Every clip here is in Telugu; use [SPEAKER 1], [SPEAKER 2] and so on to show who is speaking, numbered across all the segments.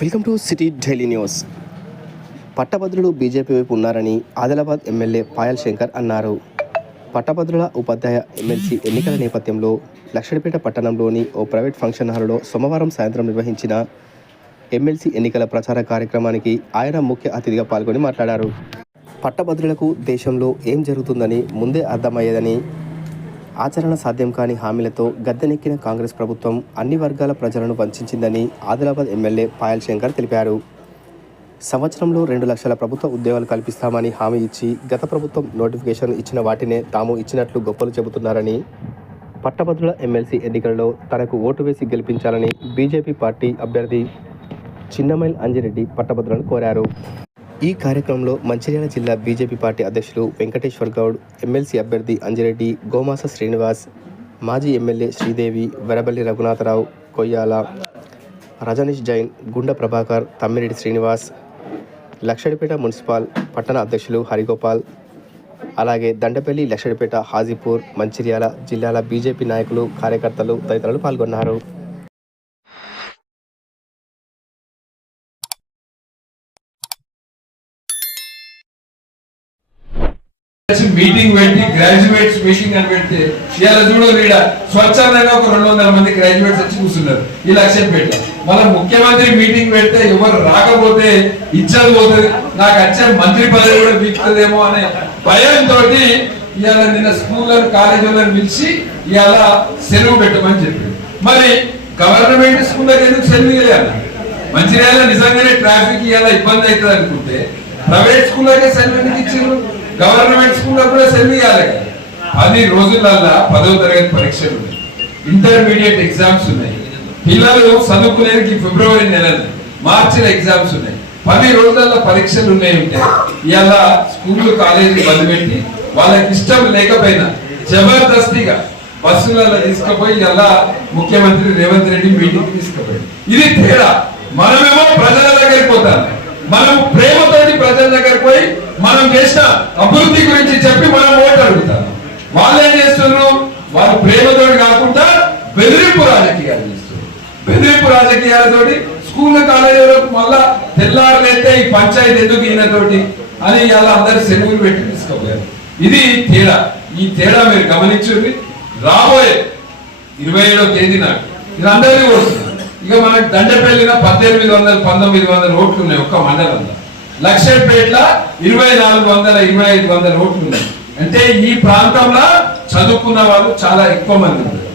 [SPEAKER 1] Welcome to city daily news. పట్టభద్రులు BJP వైపు ఉన్నారని ఆదిలాబాద్ ఎమ్మెల్యే పాయల్ శంకర్ అన్నారు. పట్టభద్రుల ఉపాధ్యాయ ఎమ్మెల్సీ ఎన్నికల నేపథ్యంలో లక్షడిపేట పట్టణంలోని ఓ ప్రైవేట్ ఫంక్షన్ హాల్లో సోమవారం సాయంత్రం నిర్వహించిన ఎమ్మెల్సీ ఎన్నికల ప్రచార కార్యక్రమానికి ఆయన ముఖ్య అతిథిగా పాల్గొని మాట్లాడారు. పట్టభద్రులకు దేశంలో ఏం జరుగుతుందని ముందే అర్థమయ్యేదని ఆచరణ సాధ్యం కాని హామీలతో గద్దెనెక్కిన కాంగ్రెస్ ప్రభుత్వం అన్ని వర్గాల ప్రజలను వంచిందని ఆదిలాబాద్ ఎమ్మెల్యే పాయల్ శంకర్ తెలిపారు. సంవత్సరంలో రెండు లక్షల ప్రభుత్వ ఉద్యోగాలు కల్పిస్తామని హామీ ఇచ్చి గత ప్రభుత్వం నోటిఫికేషన్ ఇచ్చిన వాటినే తాము ఇచ్చినట్లు గొప్పలు చెబుతున్నారని పట్టభద్రుల ఎమ్మెల్సీ ఎన్నికలలో తనకు ఓటు వేసి గెలిపించాలని బీజేపీ పార్టీ అభ్యర్థి చిన్నమైల్ అంజిరెడ్డి పట్టభద్రులను కోరారు. ఈ కార్యక్రమంలో మంచిర్యాల జిల్లా బీజేపీ పార్టీ అధ్యక్షులు వెంకటేశ్వర్ గౌడ్ ఎమ్మెల్సీ అభ్యర్థి అంజిరెడ్డి గోమాస శ్రీనివాస్ మాజీ ఎమ్మెల్యే శ్రీదేవి వెరబల్లి రఘునాథరావు కొయ్యాల రజనీష్ జైన్ గుండ ప్రభాకర్ తమ్మిరెడ్డి శ్రీనివాస్ లక్షడిపేట మున్సిపల్ పట్టణ అధ్యక్షులు హరిగోపాల్ అలాగే దండపల్లి లక్షడిపేట హాజీపూర్ మంచిర్యాల జిల్లాల బీజేపీ నాయకులు కార్యకర్తలు తదితరులు పాల్గొన్నారు.
[SPEAKER 2] మీటింగ్ పెట్టి గ్రాడ్యుయేట్స్ మీటింగ్ అని పెడితే ఇలా చూడు వీడ స్వచ్ఛందంగా ఒక రెండు వందల మంది గ్రాడ్యుయేట్స్ వచ్చి కూర్చున్నారు. ఈ లక్ష్యం పెట్ట. మన ముఖ్యమంత్రి మీటింగ్ పెడితే ఎవరు రాకపోతే ఇచ్చేది పోతుంది. నాకు వచ్చే మంత్రి పదవి కూడా వీక్తుందేమో అనే భయంతో ఇవాళ నిన్న స్కూళ్ళను కాలేజీలను పిలిచి ఇవాళ సెలవు పెట్టమని చెప్పి మరి గవర్నమెంట్ స్కూళ్ళకి ఎందుకు సెలవు ఇవ్వాలి మంచిర్యాల నిజంగానే ట్రాఫిక్ ఇవాళ ఇబ్బంది అవుతుంది అనుకుంటే ప్రైవేట్ స్కూళ్ళకే సెలవు ఎందుకు ఇచ్చారు? గవర్నమెంట్ స్కూల్లో కూడా సెలవు ఇవ్వాలి పది రోజులల్లా పదవ తరగతి పరీక్షలు ఉన్నాయి. ఇంటర్మీడియట్ ఎగ్జామ్స్ ఉన్నాయి. పిల్లలు చదువుకునేకి ఫిబ్రవరి నెలలు మార్చిలో ఎగ్జామ్స్ ఉన్నాయి. పది రోజుల పరీక్షలు ఉన్నాయి ఉంటాయి ఇలా స్కూల్ కాలేజీ బంద్ పెట్టి వాళ్ళకి ఇష్టం లేకపోయినా జబర్దస్తిగా బస్సులలో తీసుకుపోయి ఇలా ముఖ్యమంత్రి రేవంత్ రెడ్డి మీటింగ్ తీసుకుపోయి ఇది తేడా. మనమేమో ప్రజల దగ్గరికి పోతాం. మనం ప్రేమతోటి ప్రజల దగ్గర పోయి మనం చేసిన అభివృద్ధి గురించి చెప్పి మనం ఓటు అడుగుతాం. వాళ్ళు ఏం చేస్తున్నారు? వాళ్ళు ప్రేమతోటి కాకుండా బెదిరింపు రాజకీయాలు చేస్తున్నారు. బెదిరింపు రాజకీయాలతోటి స్కూల్ కాలేజీలకు మళ్ళా తెల్లారులైతే ఈ పంచాయతీ ఎందుకు ఈయనతోటి అని ఇలా అందరు సెలవులు పెట్టి తీసుకుపోయారు. ఇది తేడా. ఈ తేడా మీరు గమనించుంది రాబోయే ఇరవై ఏడో తేదీ నాకు ఇది అందరికీ వస్తుంది ఇక మనకు దండపల్లిన పద్దెనిమిది వందల పంతొమ్మిది వందల ఓట్లు ఉన్నాయి ఒక్క మండలంలో. లక్షపేట్ల ఇరవై నాలుగు వందల ఇరవై ఐదు వందల ఓట్లు ఉన్నాయి. అంటే ఈ ప్రాంతంలో చదువుకున్న వాళ్ళు చాలా ఎక్కువ మంది ఉన్నారు.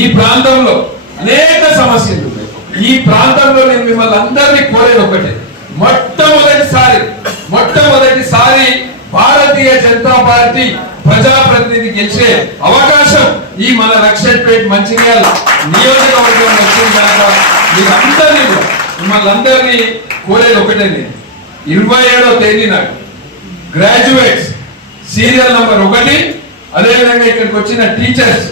[SPEAKER 2] ఈ ప్రాంతంలో అనేక సమస్యలు ఉన్నాయి. ఈ ప్రాంతంలో నేను మిమ్మల్ని అందరినీ కోరేది ఒకటే. మొట్టమొదటిసారి మొట్టమొదటిసారి భారతీయ జనతా పార్టీ ప్రజాప్రతినిధి గెలిచే అవకాశం ఈ మన లక్షపేట్ మంచిర్యాల నియోజకవర్గం వచ్చిన కనుక మీకు అందరినీ మిమ్మల్ని అందరినీ కోరేది ఒకటే నేను ఇరవై ఏడో తేదీ నాకు గ్రాడ్యుయేట్స్ సీరియల్ నంబర్ ఒకటి అదేవిధంగా ఇక్కడికి వచ్చిన టీచర్స్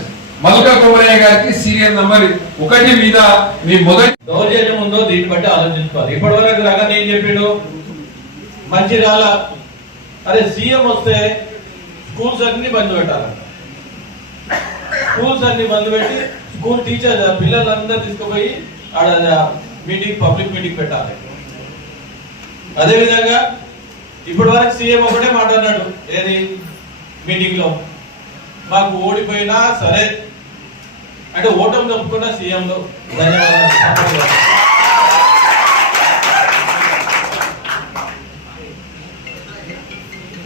[SPEAKER 2] మల్కా కుమరయ్య గారికి సీరియల్ నంబర్ ఒకటి మీద మీ మొదటి
[SPEAKER 3] దౌర్జన్యం ఉందో దీన్ని బట్టి ఆలోచించుకోవాలి. ఇప్పటి వరకు రగన్ ఏం చెప్పిండు? మంచిర్యాల అరే సీఎం వస్తే స్కూల్స్ అన్ని బంద్ పెట్టాలి. స్కూల్స్ అన్ని బంద్ పెట్టి స్కూల్ టీచర్ పిల్లలందరూ తీసుకుపోయి ఆడ మీటింగ్ పబ్లిక్ మీటింగ్ పెట్టాలి. అదేవిధంగా ఇప్పటి వరకు సీఎం ఒకటే మాట్లాడినాడు ఏది? మీటింగ్లో మాకు ఓడిపోయినా సరే. అంటే ఓటమి తప్పుకున్న సీఎం లో ధన్యవాదాలు.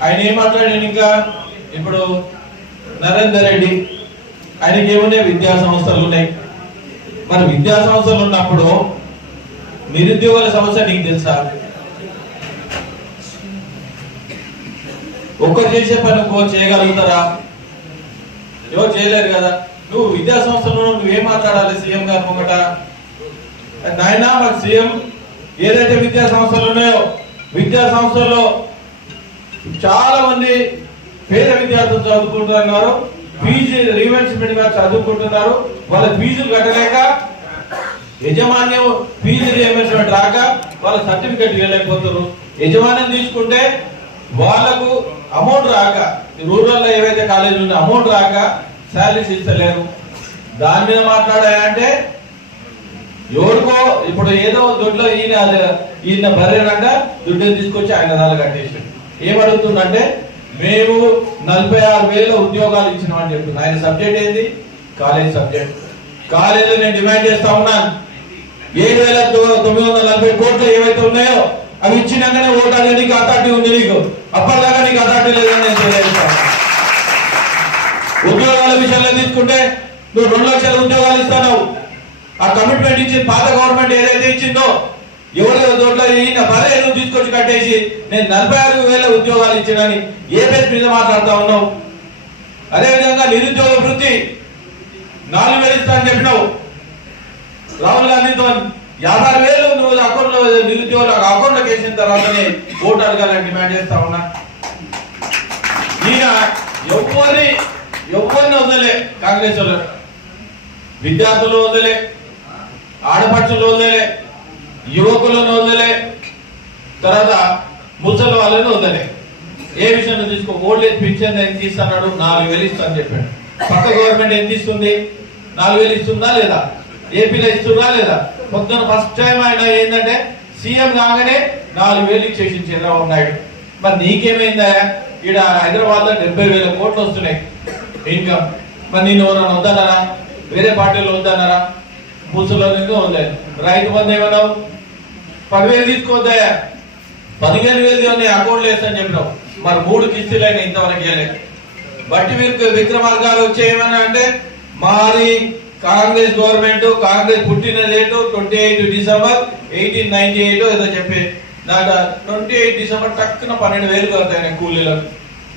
[SPEAKER 3] ఆయన ఏం మాట్లాడాడు ఇంకా? ఇప్పుడు నరేందర్ రెడ్డి ఆయనకి ఏమున్నాయి విద్యా సంస్థలు ఉన్నాయి? మరి విద్యా సంస్థలు ఉన్నప్పుడు నిరుద్యోగుల సమస్య నీకు తెలుసా? ఒక్కరు చేసే పని ఇంకో చేయగలుగుతారా? ఎవరు చేయలేరు కదా. నువ్వు విద్యా సంస్థలో నువ్వేం మాట్లాడాలి సీఎం గారు ఒకట నాయన మాకు సీఎం ఏదైతే విద్యా సంస్థలు ఉన్నాయో విద్యా సంస్థల్లో చాలా మంది పేద విద్యార్థులు చదువుకుంటున్నారు ఫీజు రీఇన్వెస్ట్మెంట్గా చదువుకుంటున్నారు వాళ్ళ ఫీజులు కట్టలేక యజమాన్యం ఫీజు రీఇన్వెస్ట్మెంట్ రాక వాళ్ళ సర్టిఫికెట్ ఇవ్వలేకపోతున్నారు. యజమాన్యం తీసుకుంటే వాళ్ళకు అమౌంట్ రాక రూరల్లో ఏవైతే కాలేజీలు ఉన్నాయో అమౌంట్ రాక శాలరీస్ ఇస్తలేరు. దాని మీద మాట్లాడాయంటే ఎవరికో ఇప్పుడు ఏదో దొడ్లో ఈయన ఈయన బర్రెనంట దుడ్డు తీసుకొచ్చి ఆయన దాని కట్టేసాడు. ఏమడుగుతుందంటే మేము నలభై ఆరు వేల ఉద్యోగాలు ఇచ్చినామని చెప్తున్నా. ఆయన సబ్జెక్ట్ ఏంది? College subject. కాలేజీలో నేను డిమాండ్ చేస్తా ఉన్నాను. ఏడు వేల తొమ్మిది వందల నలభై కోట్లు ఏవైతే ఉన్నాయో అవి ఇచ్చినాకనే ఓటాలి నీకు అథారిటీ ఉంది నీకు. అప్పటిదాకా నీకు అథారిటీ లేదని నేను తెలియజేస్తాను ఉద్యోగాల విషయంలో తీసుకుంటే నువ్వు రెండు లక్షల ఉద్యోగాలు ఇస్తావు ఆ కమిట్మెంట్ ఇచ్చి పాత గవర్నమెంట్ ఏదైతే ఇచ్చిందో ఎవరి దొడ్లో ఈయన భార్య నువ్వు తీసుకొచ్చి కట్టేసి నేను నలభై ఆరు వేల ఉద్యోగాలు ఇచ్చానని ఏ పేరు మీద మాట్లాడుతా ఉన్నావు? అదేవిధంగా నిరుద్యోగ వృత్తి నాలుగు వేలు ఇస్తానని చెప్పినావు. రాహుల్ గాంధీతో యాభై వేలు నువ్వు అకౌంట్లో నిరుద్యోగుల అకౌంట్లోకి వేసిన తర్వాతనే ఓటు అడగాలని డిమాండ్ చేస్తా ఉన్నా. ఈయన ఎవరిని ఎవరిని వదలే? కాంగ్రెస్ వాళ్ళు విద్యార్థులు వదలే. ఆడపడుచులు వదలే. యువకులను వదలే తర్వాత ముసలి వాళ్ళని వదలే ఏ విషయంలో తీసుకో ఓల్డ్ ఏజ్ పింఛన్ ఎంత ఇస్తున్నాడు? నాలుగు వేలు ఇస్తాను చెప్పాడు. పక్క గవర్నమెంట్ ఎంత ఇస్తుంది? నాలుగు వేలు ఇస్తుందా లేదా? ఏపీలో ఇస్తుందా లేదా? పొద్దున ఫస్ట్ టైం ఆయన ఏంటంటే సీఎం కాగానే నాలుగు వేలు ఇచ్చేసి చంద్రబాబు నాయుడు. మరి నీకేమైందా? ఈడ హైదరాబాద్లో డెబ్బై వేల కోట్లు వస్తున్నాయి. ఇన్కమ్ మరి నేను ఎవరన్నా వద్దన్నారా వేరే పార్టీలో వద్దన్నారా ముసులో నిండు రైతు బంధు ఏమన్నావు పదివేలు తీసుకోవద్దా? పదిహేను వేలు నీ అకౌంట్లో వేస్తాను చెప్పినావు. మరి మూడు కిస్తీలు అయినా ఇంతవరకు వేయలేదు బట్టి వీరికి విక్రమార్గాలు గారు అంటే మాది కాంగ్రెస్ గవర్నమెంట్ కాంగ్రెస్ పుట్టిన date twenty eight December eighteen ninety eight ఏదో చెప్పి. నాకు ట్వంటీ ఎయిట్ డిసెంబర్ టక్కున పన్నెండు వేలు కలుగుతాయి కూలీలు.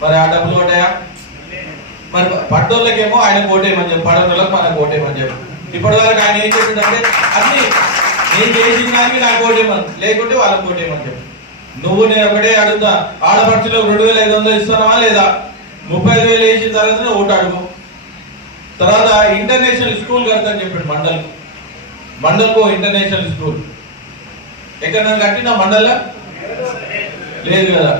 [SPEAKER 3] మరి ఆ డబ్బులు కొట్టాయా మరి పడ్డోళ్ళకేమో ఆయన కోటేయమని చెప్పి పడవలకు మన కోటేయమని చెప్పి. ఇప్పటి వరకు ఆయన ఏం చేసిందంటే అన్ని నేను చేసిన దానికి నాకు ఓటేమని లేకుంటే వాళ్ళకి ఓటేమని చెప్పి. నువ్వు నేను ఒకటే అడుగుతా ఆడపడుచులో రెండు వేల ఐదు వందలు ఇస్తున్నావా లేదా? ముప్పై ఐదు వేలు వేసిన తర్వాత ఓటు అడుగు. తర్వాత ఇంటర్నేషనల్ స్కూల్ కడతాను చెప్పాడు మండల్. మండల్కు international school. ఎక్కడ కట్టిన మండల లేదు కదా.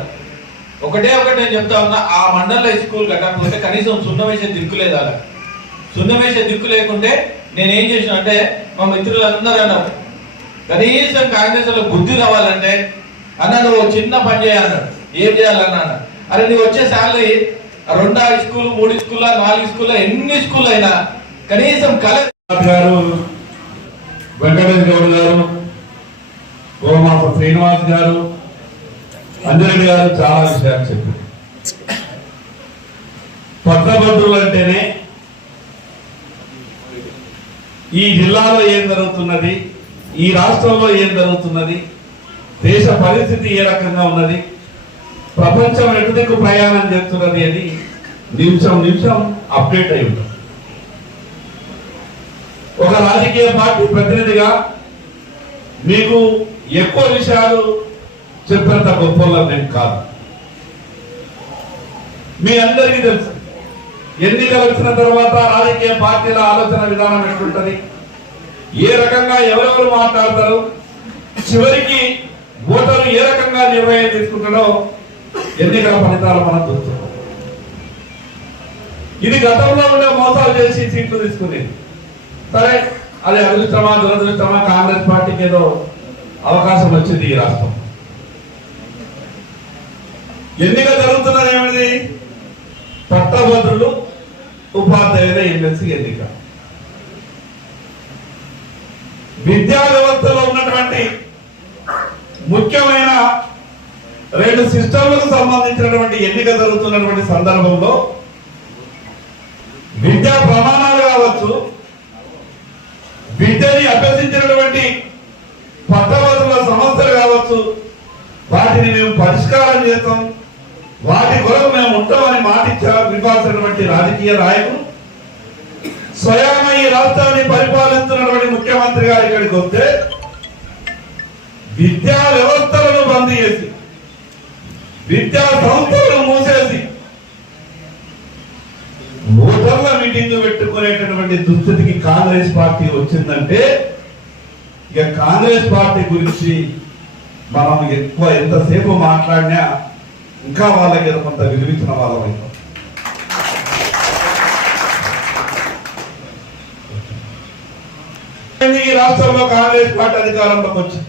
[SPEAKER 3] ఒకటే ఒకటి నేను చెప్తా ఉన్నా ఆ మండల స్కూల్ కట్టకపోతే కనీసం సున్న వేసే అలా సున్న దిక్కు లేకుంటే నేను ఏం చేసిన అంటే మా మిత్రులందరూ అన్నారు కనీసం కాంగ్రెస్లో బుద్ధి రావాలంటే అన్న నువ్వు చిన్న పని చేయాలన్నాడు ఏం చేయాలన్నా? అన్న అరే నువ్వు వచ్చే శాలరీ రెండు స్కూల్ మూడు స్కూల్ నాలుగు స్కూల్ ఎన్ని స్కూల్ అయినా కనీసం కల
[SPEAKER 4] గారు వెంకటేష్ గౌడ్ గారు గోమాత శ్రీనివాస్ గారు అంజరెడ్డి గారు చాలా విషయాలు చెప్పారు. పట్టభద్రుల ఈ జిల్లాలో ఏం జరుగుతున్నది? ఈ రాష్ట్రంలో ఏం జరుగుతున్నది? దేశ పరిస్థితి ఏ రకంగా ఉన్నది? ప్రపంచం ఎటుదిక్కు ప్రయాణం చేస్తున్నది అని నిమిషం నిమిషం అప్డేట్ అయి ఉంటాం. ఒక రాజకీయ పార్టీ ప్రతినిధిగా మీకు ఎక్కువ విషయాలు చెప్పేంత గొప్పలో నేను కాదు. మీ అందరికీ తెలుసు. ఎన్నికలు వచ్చిన తర్వాత రాజకీయ పార్టీల ఆలోచన విధానం ఎట్లుంటది? ఏ రకంగా ఎవరెవరు మాట్లాడతారు? చివరికి ఓటర్లు ఏ రకంగా నిర్ణయం తీసుకుంటారో ఎన్నికల ఫలితాలు మనం చూస్తున్నాం ఇది గతంలో ఉండే మోసాలు చేసి సీట్లు తీసుకునేది. సరే అది అదృష్టమా దురదృష్టమా కాంగ్రెస్ పార్టీకి ఏదో అవకాశం వచ్చింది ఈ రాష్ట్రం. ఎన్నిక జరుగుతున్నది ఏమిటి? పట్టభద్రులు ఉపాధ్యాయుల ఎమ్మెల్సీ ఎన్నిక. విద్యా వ్యవస్థలో ఉన్నటువంటి ముఖ్యమైన రెండు సిస్టంలకు సంబంధించినటువంటి ఎన్నిక జరుగుతున్నటువంటి సందర్భంలో విద్యా ప్రమాణాలు కావచ్చు విద్యని అభ్యసించినటువంటి పట్టభద్రుల సమస్యలు కావచ్చు వాటిని మేము పరిష్కారం చేస్తాం వాటి ఉంటామని రాజకీయ నాయకులు. స్వయాన ఈ రాష్ట్రాన్ని పరిపాలిస్తున్నటువంటి ముఖ్యమంత్రి గారు ఇక్కడికి వస్తే విద్యా వ్యవస్థలను బంద్ చేసి విద్యా సంస్థలను మూసేసి ఓటర్ల మీటింగ్ పెట్టుకునేటటువంటి దుస్థితికి కాంగ్రెస్ పార్టీ వచ్చిందంటే ఇక కాంగ్రెస్ పార్టీ గురించి మనం ఎక్కువ ఎంతసేపు మాట్లాడినా ఇంకా వాళ్ళకి కొంత విలువించిన వాళ్ళం ఈ రాష్ట్రంలో కాంగ్రెస్ పార్టీ అధికారంలోకి వచ్చింది.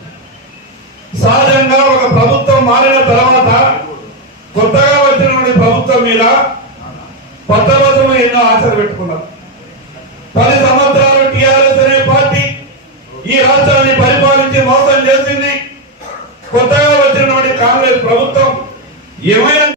[SPEAKER 4] సహజంగా ఒక ప్రభుత్వం మారిన తర్వాత కొత్తగా వచ్చినటువంటి ప్రభుత్వం మీద పట్టభద్రులు ఎన్నో ఆశలు పెట్టుకున్నారు. పది సంవత్సరాలు టిఆర్ఎస్ అనే పార్టీ ఈ రాష్ట్రాన్ని పరిపాలించి మోసం చేసింది. కొత్తగా వచ్చినటువంటి కాంగ్రెస్ ప్రభుత్వం ఏమైనా